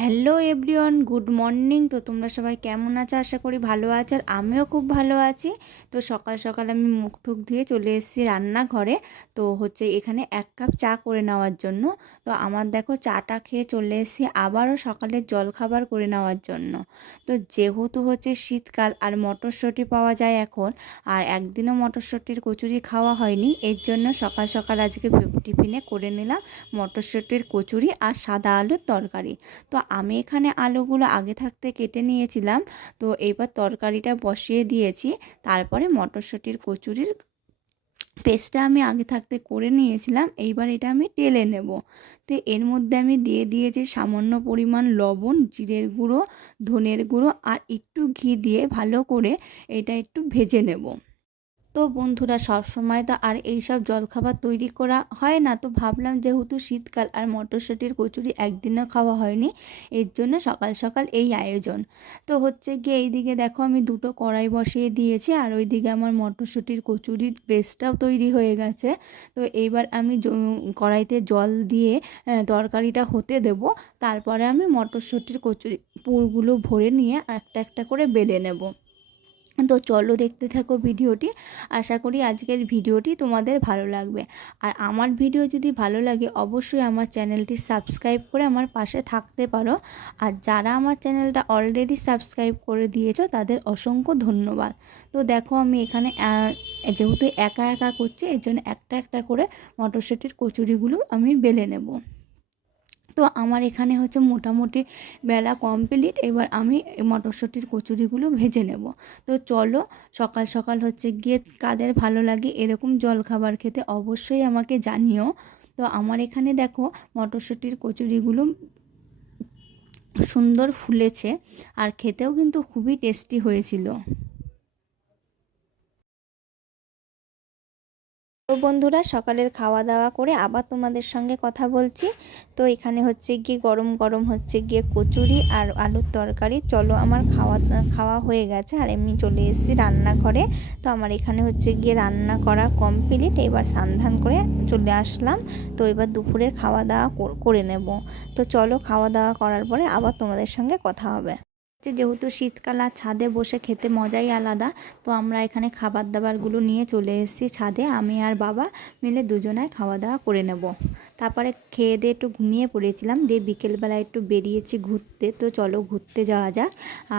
Hello everyone, good morning. তো তোমরা সবাই কেমন আছো? আশা করি ভালো আছো, আর আমিও খুব ভালো আছি। তো সকাল সকাল আমি মুখ টুক ধুয়ে চলে এসেছি রান্নাঘরে। তো এখানে 1 কাপ চা করে নেওয়ার জন্য। তো আমার দেখো চাটা খেয়ে চলে এসেছি আবারও সকালের জলখাবার করে নেওয়ার জন্য। তো যেহেতু শীতকাল আর মটরশুঁটি পাওয়া যায় এখন, আর একদিনও মটরশুঁটির কচুরি খাওয়া হয়নি, এর জন্য সকাল সকাল আজকে টিফিনে করে নিলাম মটরশুঁটির কচুরি আর সাদা আলুর তরকারি। তো আমি এখানে আলুগুলো আগে থাকতে কেটে নিয়েছিলাম। তো এবার তরকারিটা বসিয়ে দিয়েছি। তারপরে মটরশুঁটির কচুরির পেস্টটা আমি আগে থাকতে করে নিয়েছিলাম, এইবার এটা আমি টেলে নেব। তো এর মধ্যে আমি দিয়ে দিয়েছি সামান্য পরিমাণ লবণ, জিরের গুঁড়ো, ধনের গুঁড়ো আর একটু ঘি দিয়ে ভালো করে এটা একটু ভেজে নেব। তো বন্ধুরা, সব সময় তো আর এইসব জলখাবার তৈরি করা হয় না, তো ভাবলাম যেহেতু শীতকাল আর মটরশুঁটির কচুরি একদিনও খাওয়া হয়নি, এর জন্য সকাল সকাল এই আয়োজন। তো গিয়ে এইদিকে দেখো আমি দুটো কড়াই বসিয়ে দিয়েছি, আর ওইদিকে আমার মটরশুঁটির কচুরির পেস্টটাও তৈরি হয়ে গেছে। তো এইবার আমি কড়াইতে জল দিয়ে তরকারিটা হতে দেব। তারপরে আমি মটরশুঁটির কচুরি পুরগুলো ভরে নিয়ে একটা একটা করে বেলে নেব। তো চলো দেখতে থাকো ভিডিওটি। আশা করি আজকের ভিডিওটি তোমাদের ভালো লাগবে। আর আমার ভিডিও যদি ভালো লাগে অবশ্যই আমার চ্যানেলটি সাবস্ক্রাইব করে আমার পাশে থাকতে পারো। আর যারা আমার চ্যানেলটা অলরেডি সাবস্ক্রাইব করে দিয়েছো তাদের অসংখ্য ধন্যবাদ। তো দেখো আমি এখানে যেহেতু একা একা করছি, এর জন্য একটা একটা করে মটরশুঁটির কচুরিগুলো আমি বেলে নেব। তো আমার এখানে মোটামুটি বেলা কমপ্লিট। এবার আমি মটরশুঁটির কচুরিগুলো ভেজে নেব। তো চলো, সকাল সকাল গিয়ে কাদের ভালো লাগে এরকম জলখাবার খেতে অবশ্যই আমাকে জানিও। তো আমার এখানে দেখো মটরশুঁটির কচুরিগুলো সুন্দর ফুলেছে, আর খেতেও কিন্তু খুবই টেস্টি হয়েছিল। তো বন্ধুরা, সকালের খাওয়া দাওয়া করে আবার তোমাদের সঙ্গে কথা বলছি। তো এখানে গিয়ে গরম গরম গিয়ে কচুরি আর আলুর তরকারি। চলো, আমার খাওয়া হয়ে গেছে আর আমি চলে এসেছি রান্নাঘরে। তো আমার এখানে গিয়ে রান্না করা কমপ্লিট। এবার স্নান করে চলে আসলাম। তো এবার দুপুরের খাওয়া দাওয়া করে নেব। তো চলো, খাওয়া দাওয়া করার পরে আবার তোমাদের সঙ্গে কথা হবে। যেহেতু শীতকাল আর ছাদে বসে খেতে মজাই আলাদা, তো আমরা এখানে খাবার দাবারগুলো নিয়ে চলে এসেছি ছাদে। আমি আর বাবা মিলে দুজনায় খাওয়া দাওয়া করে নেব। তারপরে খেয়ে দিয়ে একটু ঘুমিয়ে পড়েছিলাম, দিয়ে বিকেলবেলা একটু বেরিয়েছি ঘুরতে। তো চলো ঘুরতে যাওয়া যাক।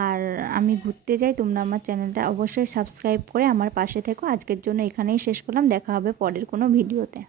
আর আমি ঘুরতে যাই, তোমরা আমার চ্যানেলটা অবশ্যই সাবস্ক্রাইব করে আমার পাশে থেকো। আজকের জন্য এখানেই শেষ করলাম, দেখা হবে পরের কোনো ভিডিওতে।